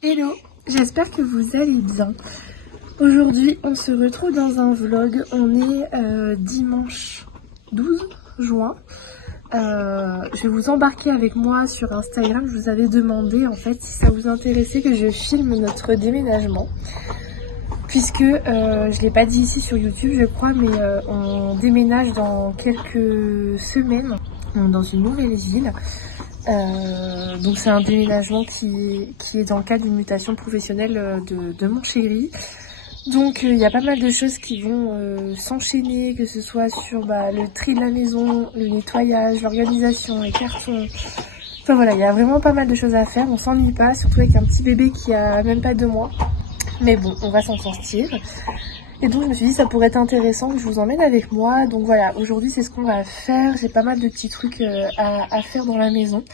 Hello, j'espère que vous allez bien. Aujourd'hui, on se retrouve dans un vlog. On est dimanche 12 juin. Je vais vous embarquer avec moi sur Instagram. Je vous avais demandé en fait si ça vous intéressait que je filme notre déménagement. Puisque je ne l'ai pas dit ici sur YouTube je crois, mais on déménage dans quelques semaines dans une nouvelle ville. Donc c'est un déménagement qui est dans le cadre d'une mutation professionnelle de mon chéri. Donc il y a pas mal de choses qui vont s'enchaîner, que ce soit sur le tri de la maison, le nettoyage, l'organisation, les cartons. Enfin voilà, il y a vraiment pas mal de choses à faire, on s'ennuie pas, surtout avec un petit bébé qui a même pas 2 mois. Mais bon, on va s'en sortir. Et donc je me suis dit ça pourrait être intéressant que je vous emmène avec moi. Donc voilà, aujourd'hui c'est ce qu'on va faire. J'ai pas mal de petits trucs à faire dans la maison.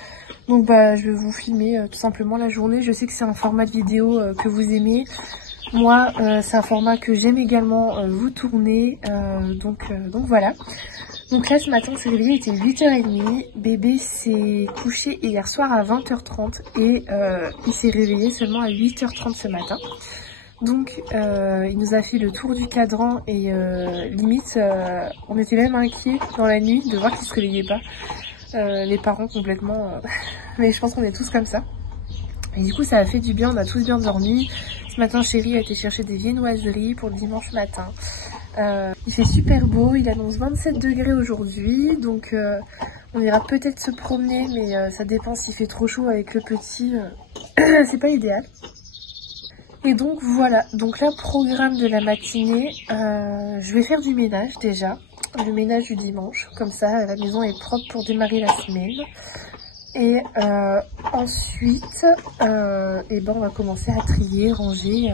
Donc je vais vous filmer tout simplement la journée. Je sais que c'est un format de vidéo que vous aimez. Moi c'est un format que j'aime également vous tourner. Donc voilà. Donc là ce matin on s'est réveillé, il était 8h30. Bébé s'est couché hier soir à 20h30 et il s'est réveillé seulement à 8h30 ce matin. Donc il nous a fait le tour du cadran et limite on était même inquiets dans la nuit de voir qu'il se réveillait pas. Les parents complètement mais je pense qu'on est tous comme ça. Et du coup ça a fait du bien, on a tous bien dormi. Ce matin chéri a été chercher des viennoiseries pour le dimanche matin. Il fait super beau, il annonce 27 degrés aujourd'hui, donc on ira peut-être se promener, mais ça dépend s'il fait trop chaud avec le petit, c'est pas idéal. Et donc voilà, donc là programme de la matinée, je vais faire du ménage déjà, le ménage du dimanche, comme ça la maison est propre pour démarrer la semaine. Et ensuite, on va commencer à trier, ranger,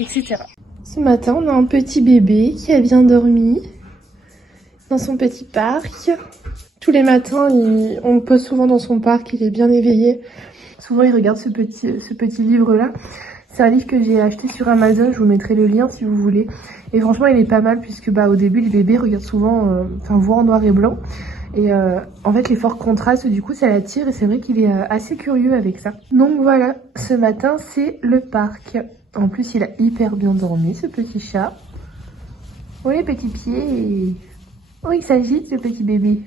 etc. Ce matin, on a un petit bébé qui a bien dormi dans son petit parc. Tous les matins, on le pose souvent dans son parc, il est bien éveillé. Souvent, il regarde ce petit livre-là. C'est un livre que j'ai acheté sur Amazon, je vous mettrai le lien si vous voulez. Et franchement, il est pas mal puisque au début, les bébés regardent souvent, voient en noir et blanc. Et en fait, les forts contrastes, du coup, ça l'attire et c'est vrai qu'il est assez curieux avec ça. Donc voilà, ce matin, c'est le parc. En plus, il a hyper bien dormi, ce petit chat. Oh, les petits pieds. Oh, il s'agite, ce petit bébé.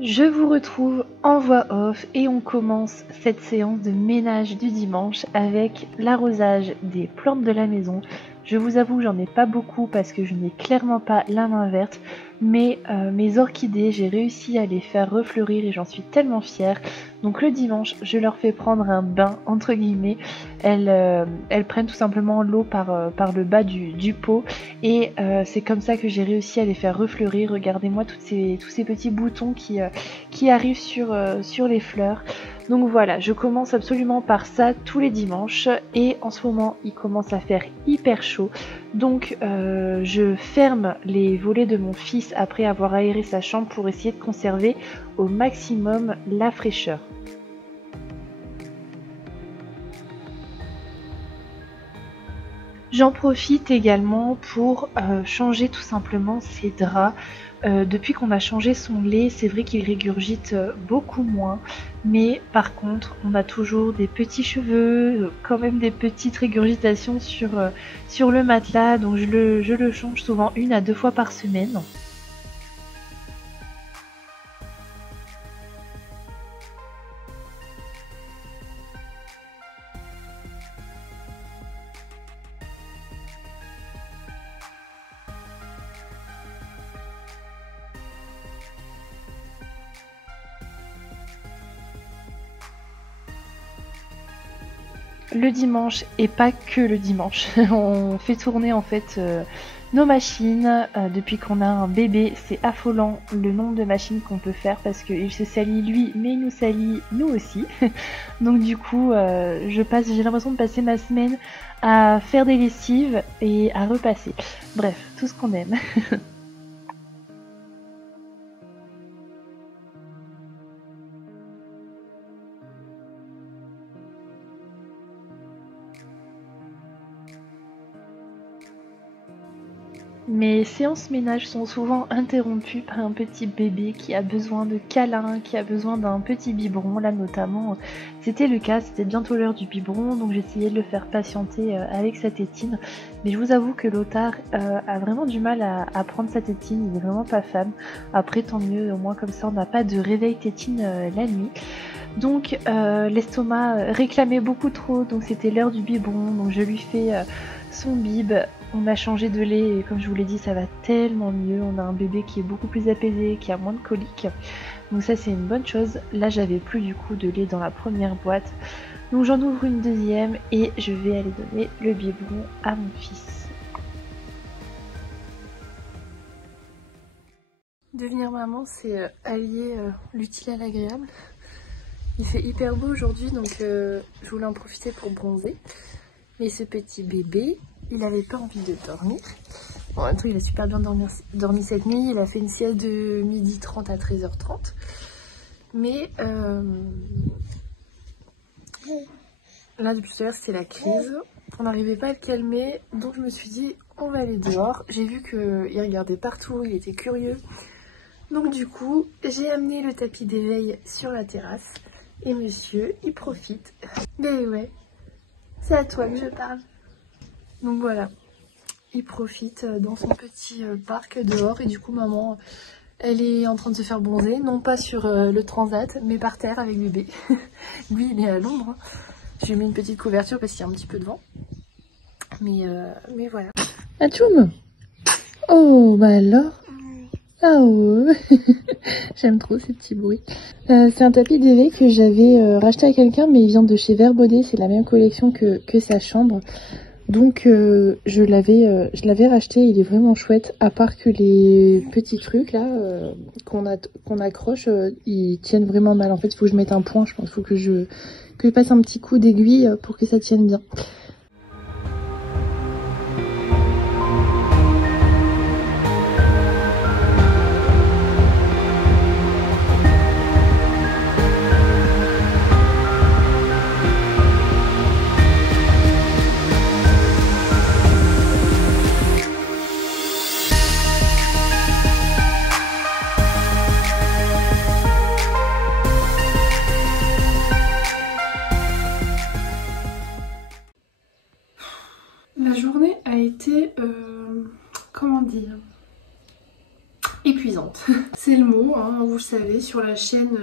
Je vous retrouve en voix off et on commence cette séance de ménage du dimanche avec l'arrosage des plantes de la maison. Je vous avoue que j'en ai pas beaucoup parce que je n'ai clairement pas la main verte, mais mes orchidées, j'ai réussi à les faire refleurir et j'en suis tellement fière. Donc le dimanche, je leur fais prendre un bain entre guillemets. Elles prennent tout simplement l'eau par le bas du pot et c'est comme ça que j'ai réussi à les faire refleurir. Regardez-moi tous ces petits boutons qui arrivent sur les fleurs. Donc voilà, je commence absolument par ça tous les dimanches et en ce moment il commence à faire hyper chaud. Donc je ferme les volets de mon fils après avoir aéré sa chambre pour essayer de conserver au maximum la fraîcheur. J'en profite également pour changer tout simplement ses draps. Depuis qu'on a changé son lait, c'est vrai qu'il régurgite beaucoup moins. Mais par contre, on a toujours des petits cheveux, quand même des petites régurgitations sur le matelas. Donc je le change souvent 1 à 2 fois par semaine. Le dimanche et pas que le dimanche, on fait tourner en fait nos machines. Depuis qu'on a un bébé, c'est affolant le nombre de machines qu'on peut faire parce qu'il se salit lui, mais il nous salit nous aussi. Donc du coup, j'ai l'impression de passer ma semaine à faire des lessives et à repasser. Bref, tout ce qu'on aime. Mes séances ménage sont souvent interrompues par un petit bébé qui a besoin de câlins, qui a besoin d'un petit biberon. Là notamment, c'était le cas, c'était bientôt l'heure du biberon, donc j'essayais de le faire patienter avec sa tétine. Mais je vous avoue que Lothar a vraiment du mal à prendre sa tétine, il est vraiment pas fan. Après tant mieux, au moins comme ça on n'a pas de réveil tétine la nuit. Donc l'estomac réclamait beaucoup trop, donc c'était l'heure du biberon, donc je lui fais son bib. On a changé de lait et comme je vous l'ai dit, ça va tellement mieux. On a un bébé qui est beaucoup plus apaisé, qui a moins de coliques. Donc ça, c'est une bonne chose. Là, j'avais plus du coup de lait dans la première boîte. Donc j'en ouvre une deuxième et je vais aller donner le biberon à mon fils. Devenir maman, c'est allier l'utile à l'agréable. Il fait hyper beau aujourd'hui, donc je voulais en profiter pour bronzer. Mais ce petit bébé, il n'avait pas envie de dormir. Bon, en même temps, il a super bien dormi cette nuit. Il a fait une sieste de 12h30 à 13h30. Mais là, depuis tout à l'heure, c'était la crise. On n'arrivait pas à le calmer. Donc, je me suis dit, on va aller dehors. J'ai vu qu'il regardait partout. Il était curieux. Donc, du coup, j'ai amené le tapis d'éveil sur la terrasse. Et monsieur, il profite. Mais ouais, c'est à toi que je parle. Donc voilà, il profite dans son petit parc dehors et du coup maman, elle est en train de se faire bronzer, non pas sur le transat, mais par terre avec bébé. Lui, il est à l'ombre. Hein. Je lui ai mis une petite couverture parce qu'il y a un petit peu de vent. Mais voilà. Atchoum! Oh, bah alors? Ah ouais. J'aime trop ces petits bruits. C'est un tapis d'éveil que j'avais racheté à quelqu'un, mais il vient de chez Verbaudet, c'est la même collection que sa chambre. Donc je l'avais racheté, il est vraiment chouette, à part que les petits trucs là qu'on accroche, ils tiennent vraiment mal. En fait, il faut que je mette un point, je pense, il faut que je passe un petit coup d'aiguille pour que ça tienne bien. La journée a été, comment dire, épuisante. C'est le mot, hein, vous le savez, sur la chaîne,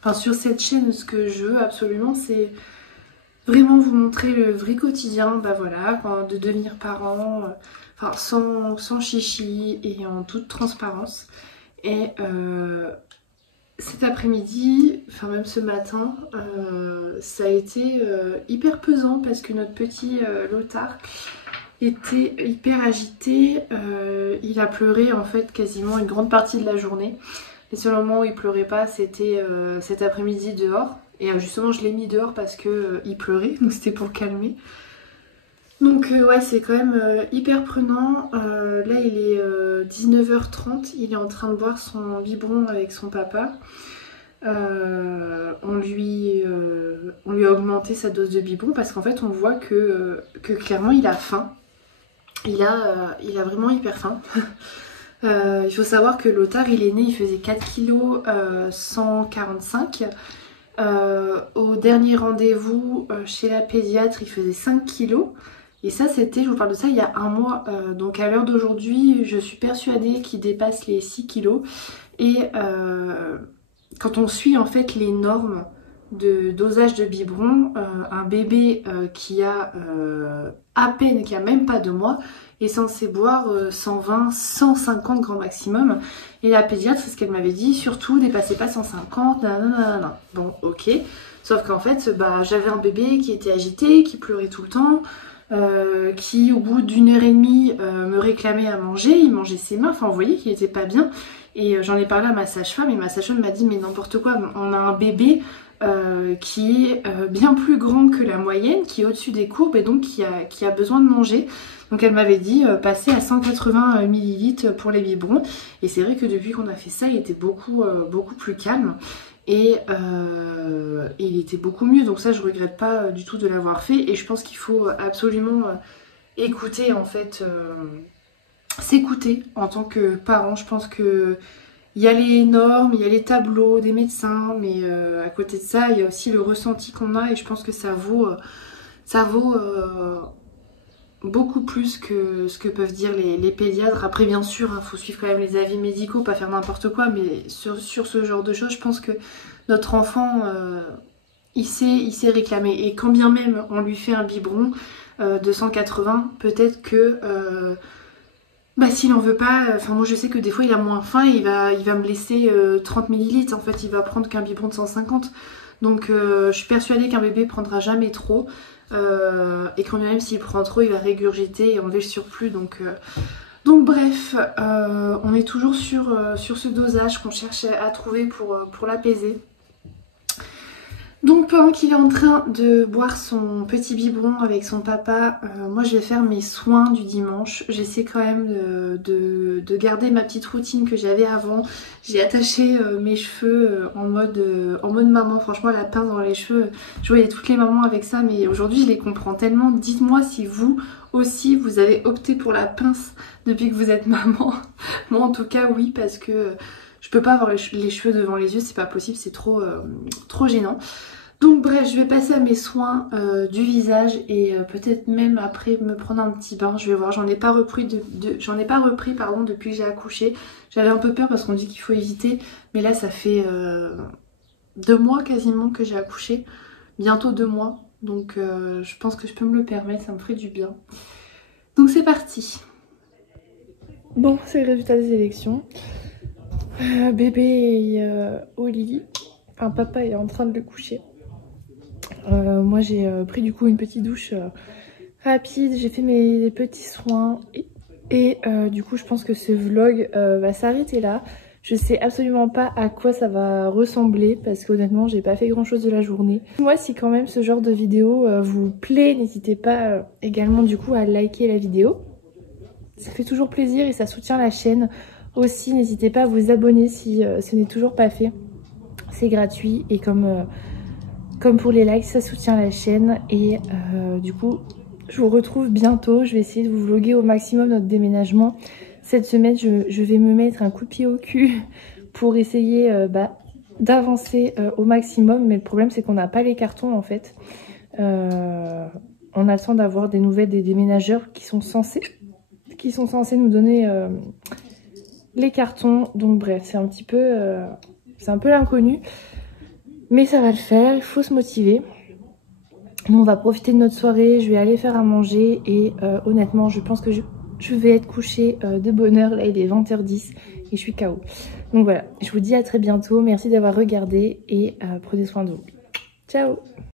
enfin sur cette chaîne, ce que je veux absolument, c'est vraiment vous montrer le vrai quotidien, bah voilà, de devenir parent, enfin sans chichi et en toute transparence. Et cet après-midi, enfin même ce matin, ça a été hyper pesant parce que notre petit Lothar était hyper agité. Il a pleuré en fait quasiment une grande partie de la journée. Les seuls moments où il pleurait pas, c'était cet après-midi dehors. Et justement, je l'ai mis dehors parce que il pleurait, donc c'était pour le calmer. Donc ouais, c'est quand même hyper prenant. Là, il est 19h30, il est en train de boire son biberon avec son papa. On lui a augmenté sa dose de biberon parce qu'en fait, on voit que clairement, il a faim. Il a vraiment hyper faim. Il faut savoir que Lothar, il est né, il faisait 4 kg 145. Au dernier rendez-vous chez la pédiatre, il faisait 5 kg. Et ça, c'était, je vous parle de ça, il y a un mois. Donc à l'heure d'aujourd'hui, je suis persuadée qu'il dépasse les 6 kg. Et quand on suit en fait les normes de dosage de biberon, un bébé qui a à peine, qui a même pas 2 mois, est censé boire 120, 150 grands maximum. Et la pédiatre, c'est ce qu'elle m'avait dit, surtout dépassez pas 150, nanana. Bon, ok. Sauf qu'en fait, bah, j'avais un bébé qui était agité, qui pleurait tout le temps, qui au bout d'1h30 me réclamait à manger, il mangeait ses mains, enfin vous voyez qu'il était pas bien. Et j'en ai parlé à ma sage-femme et ma sage-femme m'a dit mais n'importe quoi, on a un bébé qui est bien plus grand que la moyenne, qui est au-dessus des courbes et donc qui a besoin de manger. Donc elle m'avait dit passer à 180 ml pour les biberons. Et c'est vrai que depuis qu'on a fait ça, il était beaucoup plus calme. Et il était beaucoup mieux, donc ça je regrette pas du tout de l'avoir fait. Et je pense qu'il faut absolument écouter en fait s'écouter en tant que parent. Je pense que il y a les normes, il y a les tableaux des médecins, mais à côté de ça, il y a aussi le ressenti qu'on a et je pense que ça vaut beaucoup plus que ce que peuvent dire les pédiatres. Après, bien sûr, il faut suivre quand même les avis médicaux, pas faire n'importe quoi, mais sur ce genre de choses, je pense que notre enfant, il sait réclamer. Et quand bien même on lui fait un biberon de 180, peut-être que... bah s'il en veut pas, enfin moi je sais que des fois il a moins faim et il va me laisser 30 ml, en fait il va prendre qu'un biberon de 150. Donc je suis persuadée qu'un bébé prendra jamais trop et quand même s'il prend trop il va régurgiter et enlever le surplus. Donc bref, on est toujours sur ce dosage qu'on cherche à trouver pour l'apaiser. Donc pendant qu'il est en train de boire son petit biberon avec son papa, moi je vais faire mes soins du dimanche. J'essaie quand même de garder ma petite routine que j'avais avant. J'ai attaché mes cheveux en mode maman. Franchement la pince dans les cheveux, je voyais toutes les mamans avec ça, mais aujourd'hui je les comprends tellement. Dites-moi si vous aussi vous avez opté pour la pince depuis que vous êtes maman. Moi en tout cas oui, parce que je peux pas avoir les cheveux devant les yeux, c'est pas possible, c'est trop gênant. Donc bref, je vais passer à mes soins du visage et peut-être même après me prendre un petit bain. Je vais voir, j'en ai pas repris depuis que j'ai accouché. J'avais un peu peur parce qu'on dit qu'il faut éviter, mais là ça fait 2 mois quasiment que j'ai accouché, bientôt 2 mois. Donc je pense que je peux me le permettre, ça me ferait du bien. Donc c'est parti. Bon, c'est le résultat des élections. Bébé est au lit, enfin papa est en train de le coucher. Moi j'ai pris du coup une petite douche rapide, j'ai fait mes petits soins et du coup je pense que ce vlog va s'arrêter là. Je sais absolument pas à quoi ça va ressembler parce qu'honnêtement j'ai pas fait grand chose de la journée. Moi si quand même ce genre de vidéo vous plaît, n'hésitez pas également du coup à liker la vidéo. Ça fait toujours plaisir et ça soutient la chaîne. Aussi n'hésitez pas à vous abonner si ce n'est toujours pas fait. C'est gratuit et comme pour les likes, ça soutient la chaîne et du coup, je vous retrouve bientôt. Je vais essayer de vous vlogger au maximum notre déménagement. Cette semaine, je vais me mettre un coup de pied au cul pour essayer d'avancer au maximum. Mais le problème, c'est qu'on n'a pas les cartons en fait. On attend d'avoir des nouvelles des déménageurs qui sont censés nous donner les cartons. Donc bref, c'est un peu l'inconnu. Mais ça va le faire, il faut se motiver. Nous, on va profiter de notre soirée, je vais aller faire à manger et honnêtement, je pense que je vais être couchée de bonne heure. Là, il est 20h10 et je suis KO. Donc voilà, je vous dis à très bientôt. Merci d'avoir regardé et prenez soin de vous. Ciao!